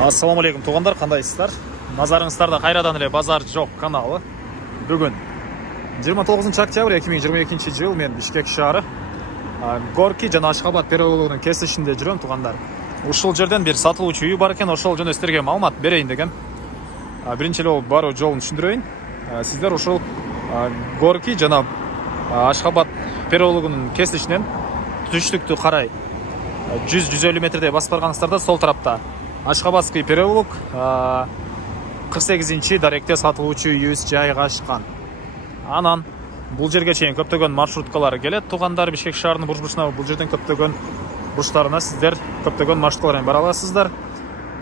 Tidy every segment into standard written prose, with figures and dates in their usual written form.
Ассаламу алейкум туғандар, қандайсыздар? Назарыңыздарда қайрадан эле базар жоқ каналы. Бүгін 29 октябрь 2022 жыл мен Бишкек шаары Горки жана Ашхабад переулогунун кесишинде жүрөм туғандар. Ушул жерден бир сатылуучу үй бар экен, ошол жөнүндө сиздерге маалымат берейин деген. Биринчи эле баруу жолун түшүндүрөйүн. Сиздер ушул Горки жана Ашхабад переулогунун кесишинен түштүктү карай 100-150 метрдей басып барганыңыздарда сол тарапта Ашхабадский переулок 48-чи даректе сатылуучу үйүбүз жайгашкан. Анан бул жерге чейин көптөгөн маршруткалар келет тугандар. Бишкек шаарынын бурч-бурчуна бул жерден көптөгөн бурчтарына сиздер көптөгөн маршруткалар менен бара аласыздар.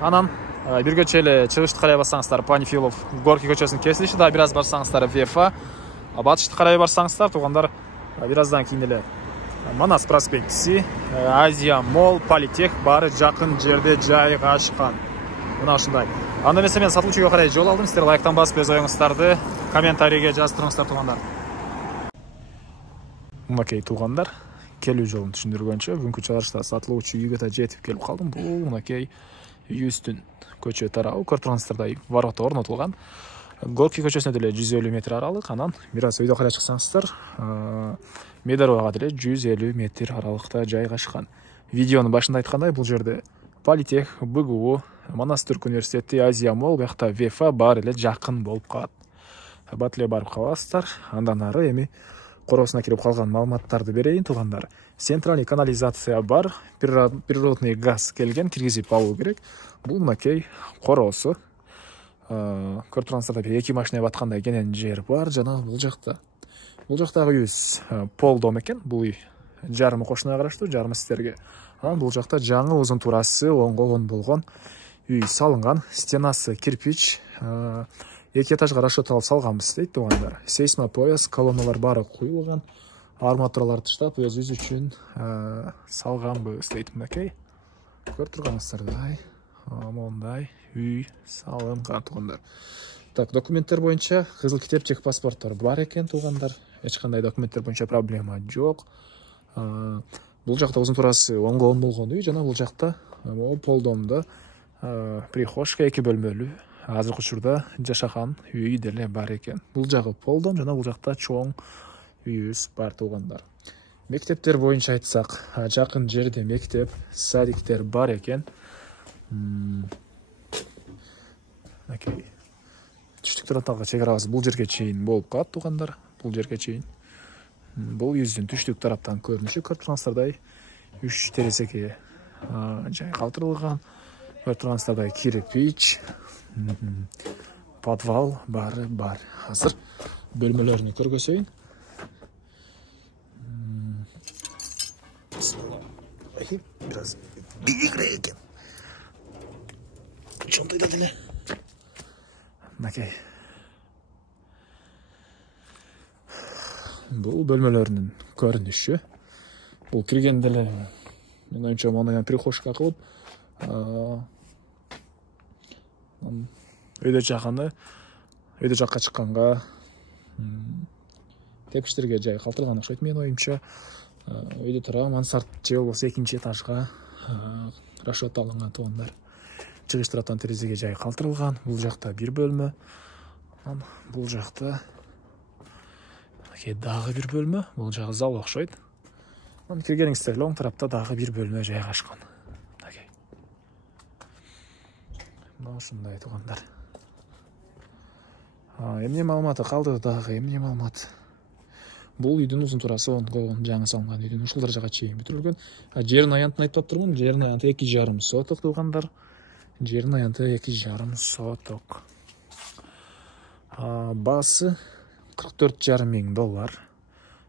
Анан биргече эле чыгышты карай барсаңыздар Панфилов Горки көчөсүнүн кесилиши, да бир аз барсаңыздар Вефа, батышты карай барсаңыздар тугандар бир аздан кийин эле Манас проспектиси, Азия Мол, Политех баары жакын жерде жайгашкан. Мына ушундай. Анда эмесе мен сатылуучуга карай жол алдым. Сиздер лайктан басып өз оюңуздарды комментарийге жаздырыңыздар тугандар. Мынакей тугандар, келүү жолун түшүндүргөнчө бүгүнкү чыгарышта сатылуучу үйгө да жетип келип калдым. Бул мынакей үйүбүздүн көчө тарабы, көрүп тургансыздардай ворота орнотулган. Горки көчөсүнө деле 150 метр аралык, анан бир аз өйдө карай чыксаңыздар Медорогага деле 150 метр аралыкта жайгашкан. Видеонун башында айткандай, бул жерде Политех, БГУ, Манас Түрк университети, Азия Мол, биякта Вефа баары эле жакын болуп калат. Бат эле барып каласыздар. Андан ары эми короосуна кирип калган маалыматтарды берейин тугандар. Центральный канализация бар, природный газ келген, киргизип алуу керек. Бул мынакей короосу. Көрүп тургансыздар, эки машина баткандай кенен жер бар жана бул жактагы үйүбүз пол дом экен. Бул үй жарымы кошунага караштуу, жарымы сиздерге. Анан бул жакта жаңы узун турасы оңгогон болгон үй салынган. Стенасы кирпич, 2 этажга расчет алып салганбыз дейт тугандар. Сейсмопояс, колонналар баары куюлган. Арматураларды тыштап өзүбүз үчүн салганбыз дейт мынакей. Көрүп тургансыздардай мондай үй салынган тугандар. Так, документтер боюнча кызыл китеп, чек паспорттор бар экен тугандар. Эч кандай документтер боюнча проблема жок. Бул жакта узун турасы оңгогон болгон үй жана бул жакта полдомдо прихожка 2 бөлмөлүү азыркы учурда жашаган үй деле бар экен. Бул жагы полдом жана бул жакта чоң үйүбүз бар тугандар. Мектептер боюнча айтсак, жакын жерде мектеп, садиктер бар экен. Окей. Түштүк тараптагы чек арабыз бул жерге чейин болуп калат тугандар. Бул жерге чейин. Бул үйүздүн түштүк тараптан көрүнүшү, көрүп тургансыздардай 3 терезеге жай калтырылган. Көрүп тургансыздардай кирпич, подвал баары бар. Азыр бөлмөлөрүнү көргөзөйүн. Бираз бийигирээк экен. Чоңдойда деле. Мынакей. Бул бөлмөлөрүнүн көрүнүшү. Бул киргенде эле мен оюмча мондай прихожка кылып, өйдө жакка чыкканга тепкичтерге жай калтырган окшойт менин оюмча. Өйдө тура мансард же болбосо 2 этажга расчет алынган тугандар. Чыгыш тараптан терезеге жай калтырылган. Бул жакта бир бөлмө. Бул жакта дагы бир бөлмө. Бул жагы зал окшойт. Киргениңиздер эле оң тарапта дагы бир бөлмө жайгашкан. Мына ушундай тугандар. Эмне маалыматы калды дагы, эмне маалымат? Бул үйдүн узун турасы оңгогон жаңы салынган үйдүн ушул даражага чейин бүтүрүлгөн. Жерин аянтын айтып турмун. Жерин аянты 2,5 соток тугандар. Жерин аянты 2,5 соток. Баасы $44,5 миң.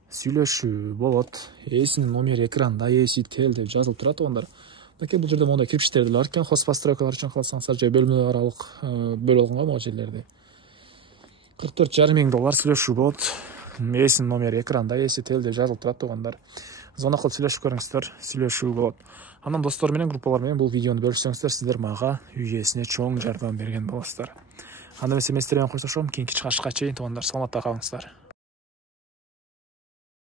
Сүйлөшүү болот. Эсинин номери экранда, эси тел деп жазылып турат тугандар. Бул жерде мондай кирпичтер деле бар экен. Хозпостройкалар үчүн калсаңыздар же бөлмө аралык бөлүп алган могу жерлерди. $44,5 миң сүйлөшүү болот. Эсинин номери экранда, эси тел деп жазылып турат тугандар. Звонок кылып сүйлөшүп көрүңүздөр, сүйлөшүү болот. Анан достор менен, группалар менен бул видеону бөлүшсөңүздөр, сиздер мага үй ээсине чоң жардам берген болосуздар. Анда эмесе мен сиздер менен коштошом. Кийинки чыгышка чейин тугандар, саламатта калыңыздар.